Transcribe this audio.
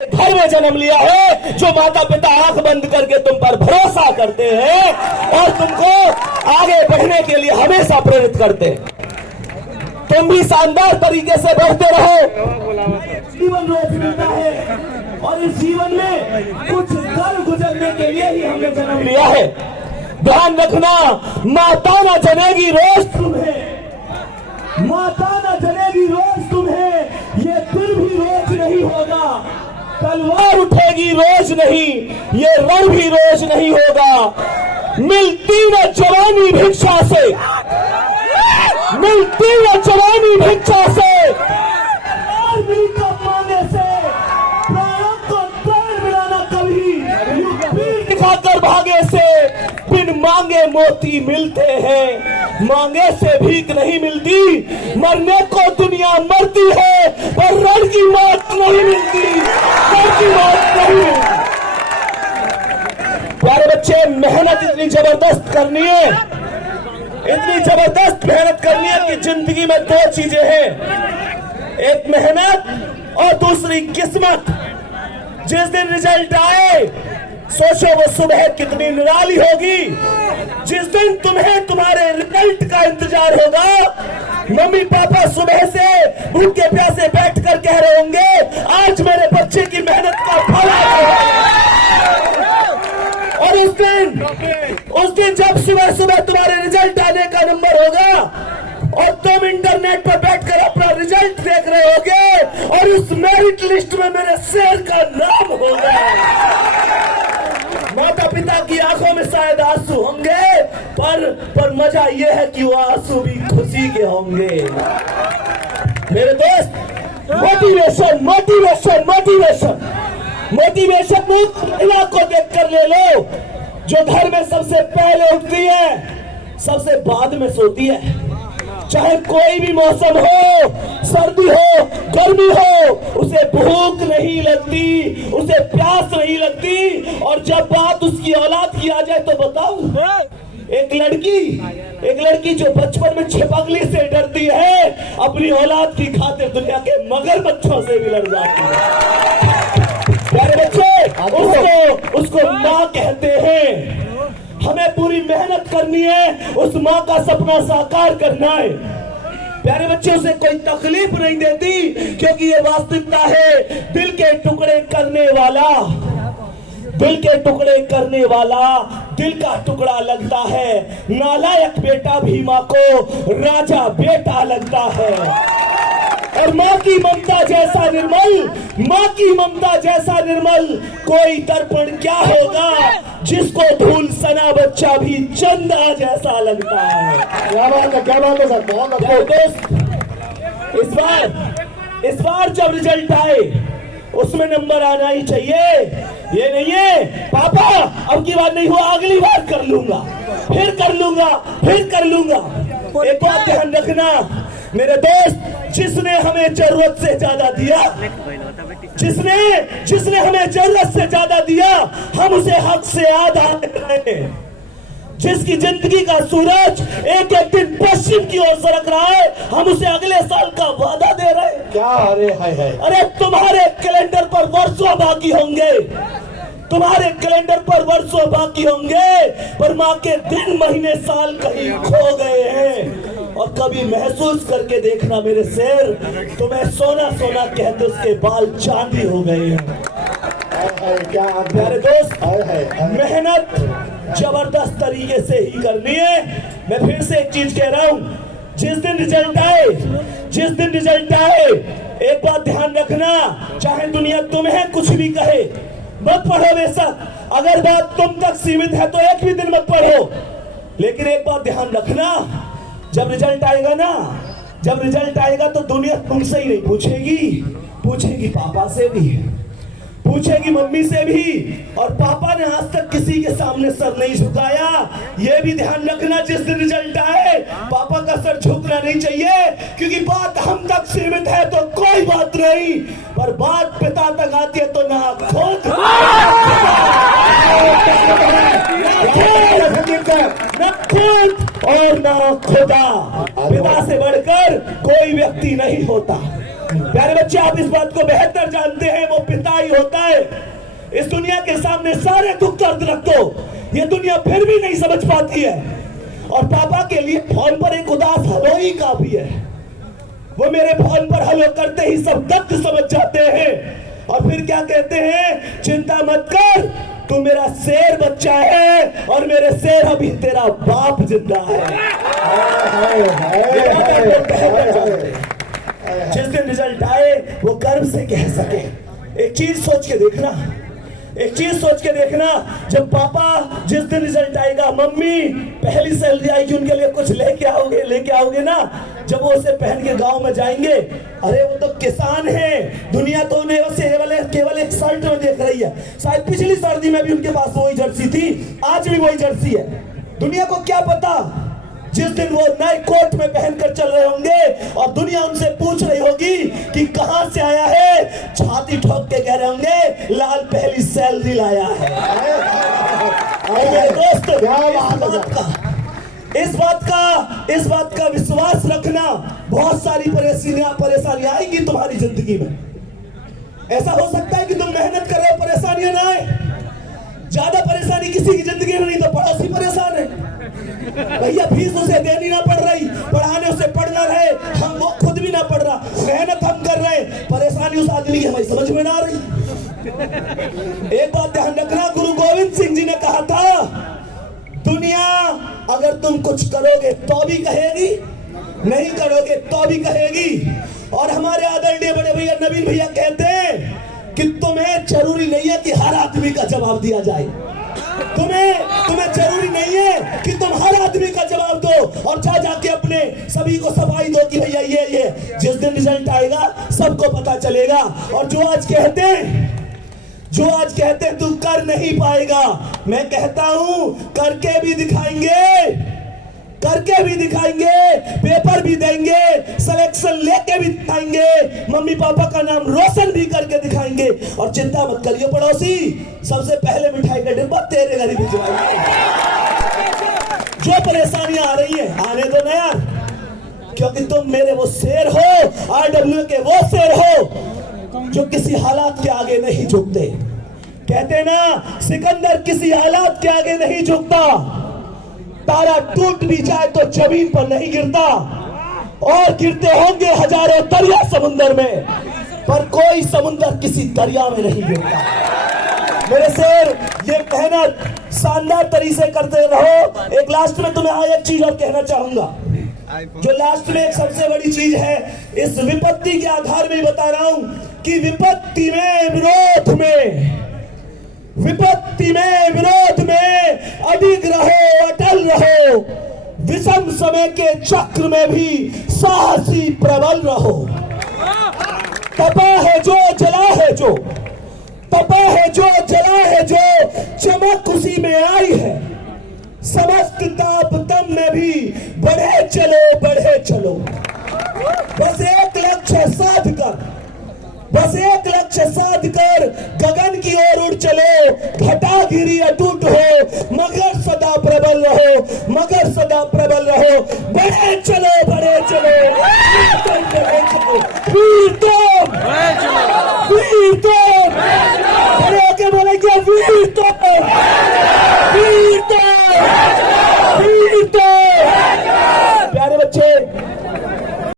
घर में जन्म लिया है, जो माता पिता आंख बंद करके तुम पर भरोसा करते हैं और तुमको आगे बढ़ने के लिए हमेशा प्रेरित करते हैं। तुम भी शानदार तरीके से बढ़ते रहो। जीवन रोज मिलता है और इस जीवन में कुछ कर गुजरने के लिए ही हमने जन्म लिया है। ध्यान रखना, माता न जनेगी रोज तुम्हें, माता न जनेगी रोज तुम्हें, ये दिल भी रोज नहीं होगा। तलवार उठेगी रोज नहीं, ये रण भी रोज नहीं होगा। मिलती न जवानी भिक्षा से, मिलती न जवानी भिक्षा से, और भी कब मांगे से, प्राणों को प्राण मिलाना कभी, पीठ दिखाकर भागे से, बिन मांगे मोती मिलते हैं। मांगे से भीख नहीं मिलती, मरने को दुनिया मरती है, पर रण की मौत नहीं मिलती, रण की मौत नहीं मिलती। प्यारे बच्चे, मेहनत इतनी जबरदस्त करनी है, इतनी जबरदस्त मेहनत करनी है कि जिंदगी में दो चीजें हैं, एक मेहनत और दूसरी किस्मत। जिस दिन रिजल्ट आए, सोचो वो सुबह कितनी निराली होगी। जिस दिन तुम्हें तुम्हारे रिजल्ट का इंतजार होगा, मम्मी पापा सुबह से भूखे प्यासे बैठ कर कह रहे होंगे, आज मेरे बच्चे की मेहनत का फल आएगा। और उस दिन जब सुबह सुबह तुम्हारे रिजल्ट आने का नंबर होगा और तुम इंटरनेट पर बैठकर अपना रिजल्ट देख रहे होगे और उस मेरिट लिस्ट में मेरे शेर का नाम होगा। माता पिता की आंखों में शायद आंसू होंगे, पर मजा यह है कि वो आंसू भी खुशी के होंगे। मेरे दोस्त, मोटिवेशन मोटिवेशन मोटिवेशन मोटिवेशन महिला को देख कर ले लो, जो घर में सबसे पहले उठती है, सबसे बाद में सोती है। चाहे कोई भी मौसम हो, सर्दी हो, गर्मी हो, उसे भूख नहीं लगती, उसे प्यास नहीं लगती। और जब बात उसकी औलाद की आ जाए तो बताओ, एक लड़की जो बचपन में छिपकली से डरती है, अपनी औलाद की खातिर दुनिया के मगरमच्छों से भी लड़ जाती है। प्यारे बच्चे, उसको माँ कहते हैं। हमें पूरी मेहनत करनी है, उस माँ का सपना साकार करना है। प्यारे बच्चे, उसे कोई तकलीफ नहीं देती, क्योंकि ये वास्तविकता है। दिल के टुकड़े करने वाला, दिल के टुकड़े करने वाला दिल का टुकड़ा लगता है। नालायक बेटा भी माँ को राजा बेटा लगता है। और माँ की ममता जैसा निर्मल, माँ की ममता जैसा निर्मल कोई दर्पण क्या होगा, जिसको धूल सना बच्चा भी चंदा जैसा लगता है। क्या बात है, क्या बात है सर, बहुत अच्छा। दोस्त, इस बार जब रिजल्ट आए, उसमें नंबर आना ही चाहिए। ये नहीं है पापा अब की बार नहीं हुआ, अगली बार कर लूंगा, फिर कर लूंगा, फिर कर लूंगा। एक बात ध्यान रखना मेरे दोस्त, जिसने हमें जरूरत से ज्यादा दिया, जिसने हमें जरूरत से ज्यादा दिया, हम उसे हक से आधा दे रहे हैं। जिसकी जिंदगी का सूरज एक एक दिन पश्चिम की ओर सरक रहा है, हम उसे अगले साल का वादा दे रहे हैं। क्या अरे तुम्हारे कैलेंडर पर वर्षों बाकी होंगे, तुम्हारे कैलेंडर पर वर्षों बाकी होंगे, पर माँ के दिन महीने साल कहीं खो गए हैं। और कभी महसूस करके देखना मेरे शेर, तुम्हें सोना सोना कहते उसके बाल चांदी हो गए हैं। क्या प्यारे दोस्त, मेहनत जबरदस्त तरीके से ही करनी है। मैं फिर से एक चीज कह रहा हूँ, जिस दिन रिजल्ट आए, एक बात ध्यान रखना, चाहे दुनिया तुम्हें कुछ भी कहे, मत पढ़ो बेशक। अगर बात तुम तक सीमित है तो एक भी दिन मत पढ़ो, लेकिन एक बात ध्यान रखना, जब रिजल्ट आएगा तो दुनिया तुमसे ही नहीं पूछेगी पापा से भी, पूछेगी मम्मी से भी। और पापा ने आज तक किसी के सामने सर नहीं झुकाया। ये भी ध्यान रखना, जिस दिन रिजल्ट आए, पापा का सर झुकना नहीं चाहिए, क्योंकि बात हम तक सीमित है तो कोई बात नहीं, पर बात पिता तक आती है तो ना खुद और ना खुदा। पिता से बढ़कर कोई व्यक्ति नहीं होता, प्यारे बच्चे, आप इस बात को बेहतर जानते हैं, वो पिता ही होता है। इस दुनिया के सामने सारे दुख दर्द रख दो, ये दुनिया फिर भी नहीं समझ पाती है। और पापा के लिए फोन पर एक उदास हेलो ही काफी है। वो मेरे फोन पर हेलो करते ही सब दर्द समझ जाते हैं और फिर क्या कहते हैं, चिंता मत कर, तू मेरा शेर बच्चा है और मेरे शेर अभी तेरा बाप जिंदा है। जिस दिन रिजल्ट आए वो गर्व से कह सके। एक चीज सोच के देखना, एक चीज सोच के देखना, जब पापा जिस दिन रिजल्ट आएगा, मम्मी पहली सैलरी आएगी, उनके लिए कुछ लेके आओगे ना। जब वो उसे पहन के गांव में जाएंगे, अरे वो तो किसान हैं, दुनिया तो उन्हें केवल एक शर्ट में देख रही है। शायद पिछली सर्दी में भी उनके पास वही जर्सी थी, आज भी वही जर्सी है। दुनिया को क्या पता, जिस दिन वो नए कोट में पहनकर चल रहे होंगे और दुनिया उनसे पूछ रही होगी कि कहां से आया है, छाती ठोक के कह रहे होंगे, लाल पहली सैलरी लाया है। दोस्त, इस बात का विश्वास रखना, बहुत सारी परेशानियां आएंगी तुम्हारी जिंदगी में। ऐसा हो सकता है कि तुम मेहनत कर रहे हो, परेशानियां ना आए। ज्यादा परेशानी किसी की जिंदगी में नहीं तो पड़ोसी परेशान है, भैया फीस उसे देनी ना पड़ रही, पढ़ाने उसे पढ़ना रहे, हम वो खुद भी ना पढ़ रहा, मेहनत हम कर रहे, परेशानी उस आदमी की हमें समझ में ना आ रही। एक बात ध्यान रखना, गुरु गोविंद सिंह जी ने कहा था, दुनिया अगर तुम कुछ करोगे तो भी कहेगी, नहीं करोगे तो भी कहेगी। और हमारे आदरणीय बड़े भैया नवीन भैया कहते हैं कि तुम्हें जरूरी नहीं है कि हर आदमी का जवाब दिया जाए। तुम्हें जरूरी नहीं है कि तुम हर आदमी का जवाब दो और जाके अपने सभी को सफाई दो कि भैया ये जिस दिन रिजल्ट आएगा सबको पता चलेगा। और जो आज कहते हैं तू कर नहीं पाएगा, मैं कहता हूं करके भी दिखाएंगे, पेपर भी देंगे, सिलेक्शन लेके भी दिखाएंगे, मम्मी पापा का नाम रोशन भी करके दिखाएंगे। और चिंता मत करिए पड़ोसी, सबसे पहले मिठाई का डिब्बा तेरे घर ही भिजवाएंगे। जो परेशानियां आ रही है आने दो ना यार, क्योंकि तुम मेरे वो शेर हो, आरडब्ल्यू के वो शेर हो जो किसी हालात के आगे नहीं झुकते। कहते ना, सिकंदर किसी हालात के आगे नहीं झुकता, तारा टूट भी जाए तो जमीन पर नहीं गिरता, और गिरते होंगे हजारों दरिया समुंदर में, पर कोई समुंदर किसी दरिया में नहीं गिरता। मेरे शेर, ये मेहनत शानदार तरीके से करते रहो। एक लास्ट में तुम्हें एक चीज और कहना चाहूंगा, जो लास्ट में एक सबसे बड़ी चीज है, इस विपत्ति के आधार में बता रहा हूं कि विपत्ति में विरोध में अडिग रहो, अटल रहो, विषम समय के चक्र में भी साहसी प्रबल रहो। तपा है जो जला है जो, तपा है जो जला है जो, चमक उसी में आई है, समस्त ताप तम में भी बढ़े चलो। बस एक लक्ष्य साध कर गगन की ओर उड़ चलो, घटा घिरी अटूट हो, मगर सदा प्रबल रहो, बढ़े चलो।